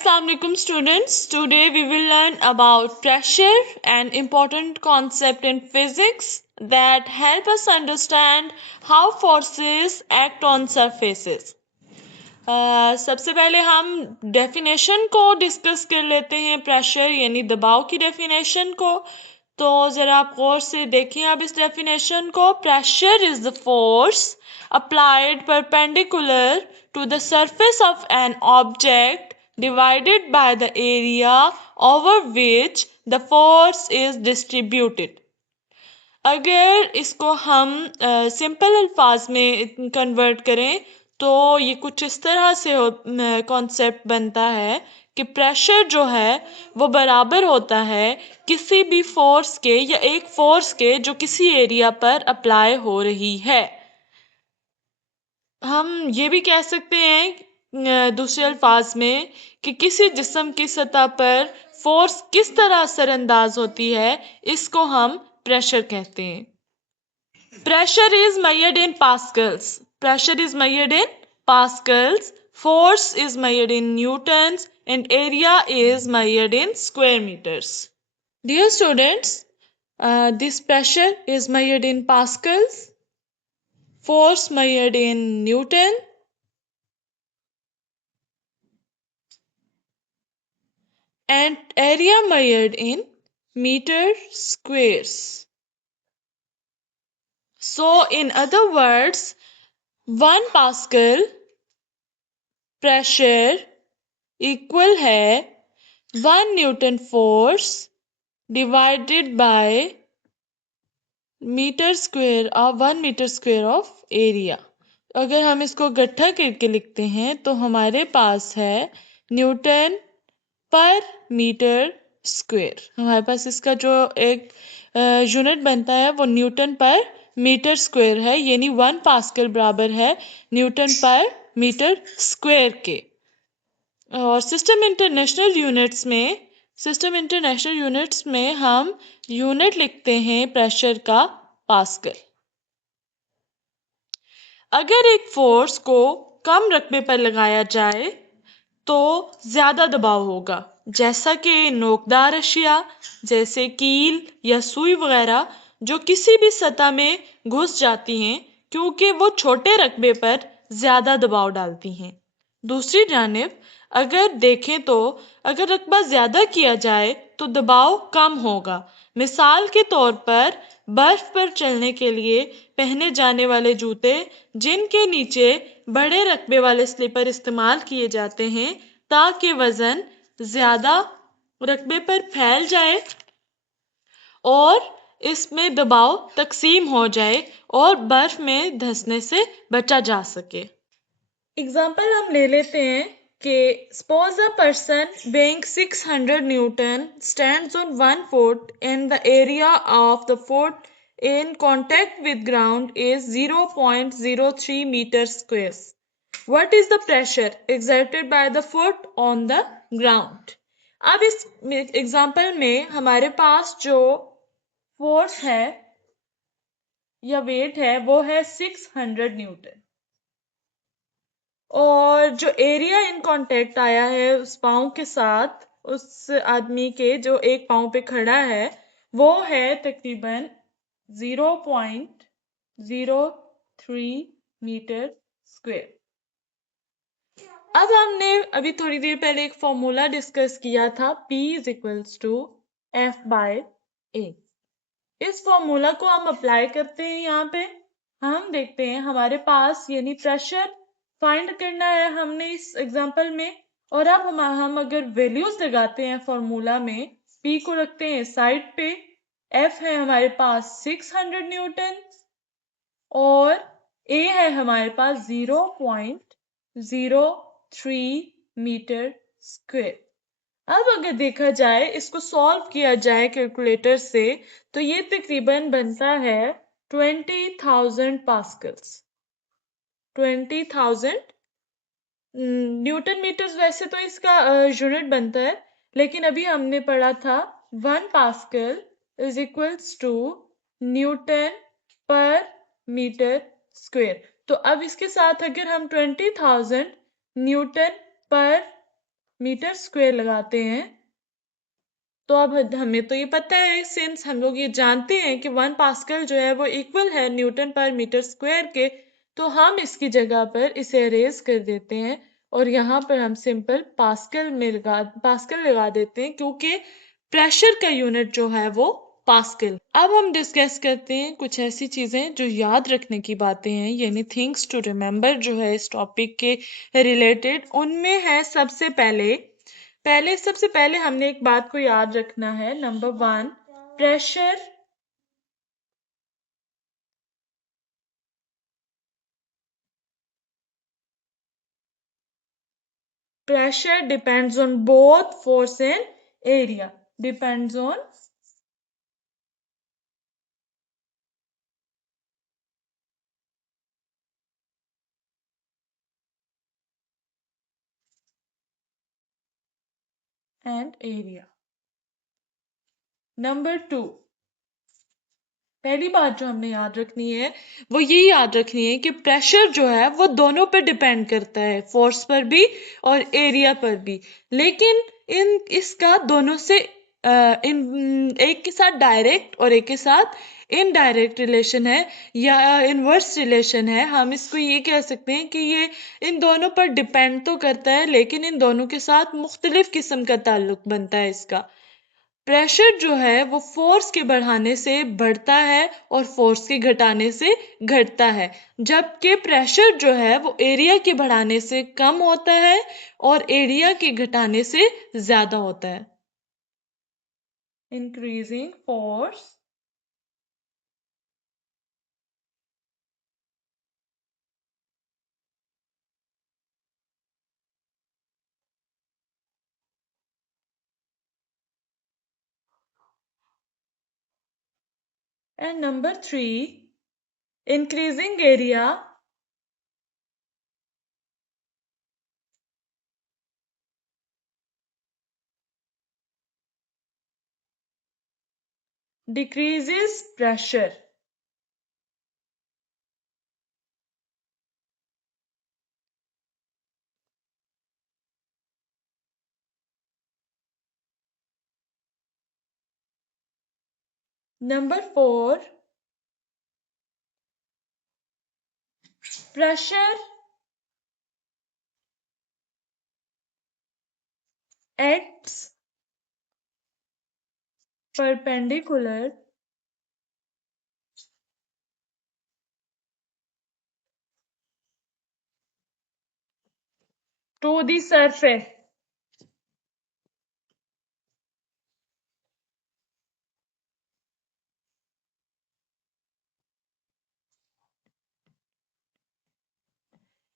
Assalamualaikum students. Today we will learn about pressure, an important concept in physics that help us understand how forces act on surfaces. सबसे पहले हम definition को discuss कर लेते हैं pressure यानी दबाव की डेफिनेशन को। तो ज़रा आप गौर से देखें अब इस डेफिनेशन को। Pressure is the force applied perpendicular to the surface of an object divided by the area over which the force is distributed. अगर इसको हम सिंपल अल्फाज में कन्वर्ट करें तो ये कुछ इस तरह से कॉन्सेप्ट बनता है कि प्रेशर जो है वो बराबर होता है किसी भी फोर्स के या एक फोर्स के जो किसी एरिया पर अप्लाई हो रही है। हम ये भी कह सकते हैं दूसरे अल्फाज में कि किसी जिस्म की सतह पर फोर्स किस तरह असरअंदाज होती है, इसको हम प्रेशर कहते हैं। Pressure is measured in pascals. Pressure is measured in pascals. Force is measured in newtons and area is measured in square meters. Dear students, this pressure is measured in pascals, force measured in newton, and area measured in meter squares. So in other words, 1 pascal pressure equal है 1 newton force divided by metre square of 1 metre square of area. अगर हम इसको इकट्ठा करके लिखते हैं तो हमारे पास है न्यूटन पर मीटर स्क्वायर। हमारे पास इसका जो एक यूनिट बनता है वो न्यूटन पर मीटर स्क्वायर है, यानी 1 पास्कल बराबर है न्यूटन पर मीटर स्क्वायर के। और सिस्टम इंटरनेशनल यूनिट्स में हम यूनिट लिखते हैं प्रेशर का पास्कल। अगर एक फोर्स को कम रकबे पर लगाया जाए तो ज्यादा दबाव होगा, जैसा कि नोकदार अशिया जैसे कील या सुई वगैरह जो किसी भी सतह में घुस जाती हैं क्योंकि वो छोटे रकबे पर ज्यादा दबाव डालती हैं। दूसरी जानिब अगर देखें तो अगर रकबा ज्यादा किया जाए तो दबाव कम होगा। मिसाल के तौर पर बर्फ पर चलने के लिए पहने जाने वाले जूते जिनके नीचे बड़े रकबे वाले स्लीपर इस्तेमाल किए जाते हैं ताकि वजन ज्यादा रकबे पर फैल जाए और इसमें दबाव तकसीम हो जाए और बर्फ में धंसने से बचा जा सके। एग्जाम्पल हम ले लेते हैं कि suppose a person weighing 600 Newton stands on 1 foot and the area of the foot in contact with ground is 0.03 meters squares. What is the pressure exerted by the foot on the ground? अब इस example में हमारे पास जो force है या wait है वो है 600 न्यूटन और जो एरिया इन कांटेक्ट आया है उस पाँव के साथ उस आदमी के जो एक पाँव पे खड़ा है वो है तकरीबन 0.03 मीटर स्क्वायर। अब हमने अभी थोड़ी देर पहले एक फॉर्मूला डिस्कस किया था P is equals to F by A। इस फॉर्मूला को हम अप्लाई करते हैं यहाँ पे। हम देखते हैं हमारे पास यानी प्रेशर फाइंड करना है हमने इस एग्जांपल में, और अब हम अगर वैल्यूज लगाते हैं फॉर्मूला में, P को रखते हैं साइड पे, F है हमारे पास 600 न्यूटन और A है हमारे पास 0.03 मीटर स्क्वायर। अब अगर देखा जाए इसको सॉल्व किया जाए कैलकुलेटर से तो ये तकरीबन बनता है 20,000 पास्कल्स। 20,000 न्यूटन मीटर्स वैसे तो इसका यूनिट बनता है, लेकिन अभी हमने पढ़ा था 1 pascal is equals to newton per metre square. तो अब इसके साथ अगर हम 20,000 न्यूटन पर मीटर स्क्वायर लगाते हैं तो अब हमें तो ये पता है, सिंस हम लोग ये जानते हैं कि 1 पास्कल जो है वो इक्वल है न्यूटन पर मीटर स्क्वायर के, तो हम इसकी जगह पर इसे अरेज कर देते हैं और यहाँ पर हम सिंपल पास्कल लगा देते हैं, क्योंकि प्रेशर का यूनिट जो है वो पास्कल। अब हम डिस्कस करते हैं कुछ ऐसी चीजें जो याद रखने की बातें हैं, यानी थिंग्स टू रिमेम्बर जो है इस टॉपिक के रिलेटेड। उनमें है सबसे पहले हमने एक बात को याद रखना है। Number 1, pressure pressure depends on both force and area. Depends on and area. Number 2, पहली बात जो हमने याद रखनी है वो ये याद रखनी है कि प्रेशर जो है वो दोनों पर डिपेंड करता है, फोर्स पर भी और एरिया पर भी। लेकिन इसका दोनों से एक के साथ डायरेक्ट और एक के साथ इनडायरेक्ट रिलेशन है या इनवर्स रिलेशन है। हम इसको ये कह सकते हैं कि ये इन दोनों पर डिपेंड तो करता है, लेकिन इन दोनों के साथ मुख्तलिफ किस्म का ताल्लुक बनता है इसका। प्रेशर जो है वो फोर्स के बढ़ाने से बढ़ता है और फोर्स के घटाने से घटता है, जबकि प्रेशर जो है वो एरिया के बढ़ाने से कम होता है और एरिया के घटाने से ज्यादा होता है। Increasing force and number 3, increasing area decreases pressure. Number 4, pressure acts perpendicular to the surface.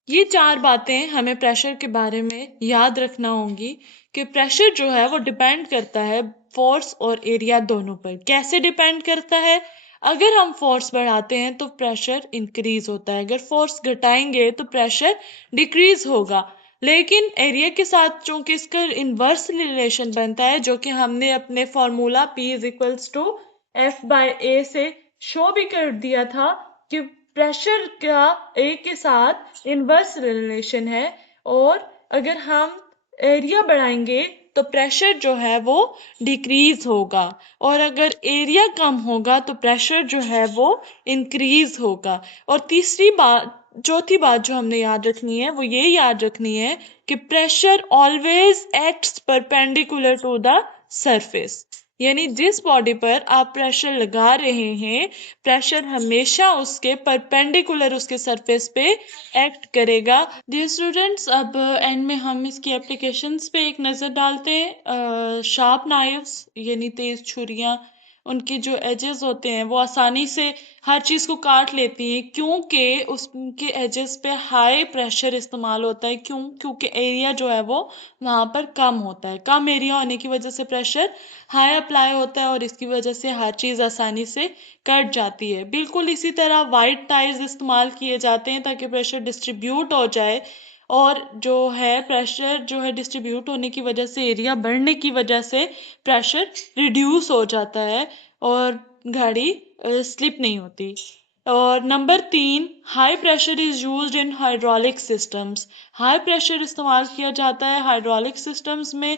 ये 4 बातें हमें प्रेशर के बारे में याद रखना होंगी कि प्रेशर जो है वो डिपेंड करता है फोर्स और एरिया दोनों पर। कैसे डिपेंड करता है? अगर हम फोर्स बढ़ाते हैं तो प्रेशर इंक्रीज होता है, अगर फोर्स घटाएंगे तो प्रेशर डिक्रीज होगा। लेकिन एरिया के साथ चूंकि इसका इनवर्स रिलेशन बनता है, जो कि हमने अपने formula P is equals to F/A से शो भी कर दिया था कि प्रेशर का ए के साथ इनवर्स रिलेशन है, और अगर हम एरिया बढ़ाएंगे तो प्रेशर जो है वो डिक्रीज होगा, और अगर एरिया कम होगा तो प्रेशर जो है वो इंक्रीज होगा। और चौथी बात जो हमने याद रखनी है वो ये याद रखनी है कि pressure always acts perpendicular to the surface, यानी जिस बॉडी पर आप प्रेशर लगा रहे हैं, प्रेशर हमेशा उसके परपेंडिकुलर उसके सरफेस पे एक्ट करेगा। डियर स्टूडेंट्स, अब एंड में हम इसकी एप्लीकेशंस पे एक नज़र डालते हैं। शार्प नाइव्स यानी तेज छुरियां, उनके जो एजेस होते हैं वो आसानी से हर चीज़ को काट लेती हैं, क्योंकि उसके एजेस पे हाई प्रेशर इस्तेमाल होता है। क्योंकि एरिया जो है वो वहाँ पर कम होता है, कम एरिया होने की वजह से प्रेशर हाई अप्लाई होता है और इसकी वजह से हर चीज़ आसानी से कट जाती है। बिल्कुल इसी तरह वाइट टाइल्स इस्तेमाल किए जाते हैं ताकि प्रेशर डिस्ट्रीब्यूट हो जाए, और जो है प्रेशर जो है डिस्ट्रीब्यूट होने की वजह से एरिया बढ़ने की वजह से प्रेशर रिड्यूस हो जाता है और गाड़ी स्लिप नहीं होती। और number 3, high pressure is used in hydraulic systems. High pressure इस्तेमाल किया जाता है हाइड्रोलिक सिस्टम्स में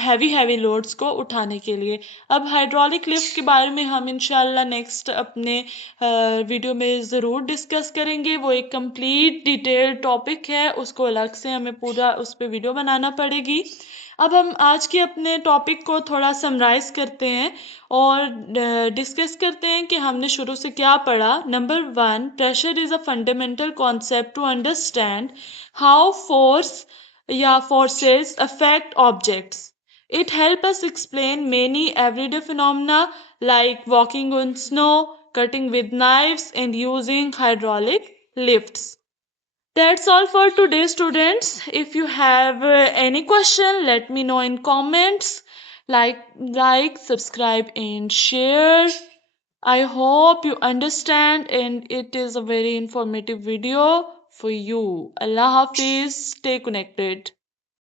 हैवी हैवी लोड्स को उठाने के लिए। अब हाइड्रोलिक लिफ्ट के बारे में हम इंशाल्लाह नेक्स्ट अपने वीडियो में ज़रूर डिस्कस करेंगे। वो एक कंप्लीट डिटेल्ड टॉपिक है, उसको अलग से हमें पूरा उस पर वीडियो बनाना पड़ेगी। अब हम आज के अपने टॉपिक को थोड़ा समराइज करते हैं और डिस्कस करते हैं कि हमने शुरू से क्या पढ़ा। Number 1, pressure is a fundamental concept to understand how force या forces affect objects. It helps us explain many everyday phenomena like walking on snow, cutting with knives, and using hydraulic lifts. That's all for today, students. If you have any question, let me know in comments. Like, subscribe, and share. I hope you understand, and it is a very informative video for you. Allah Hafiz. Stay connected.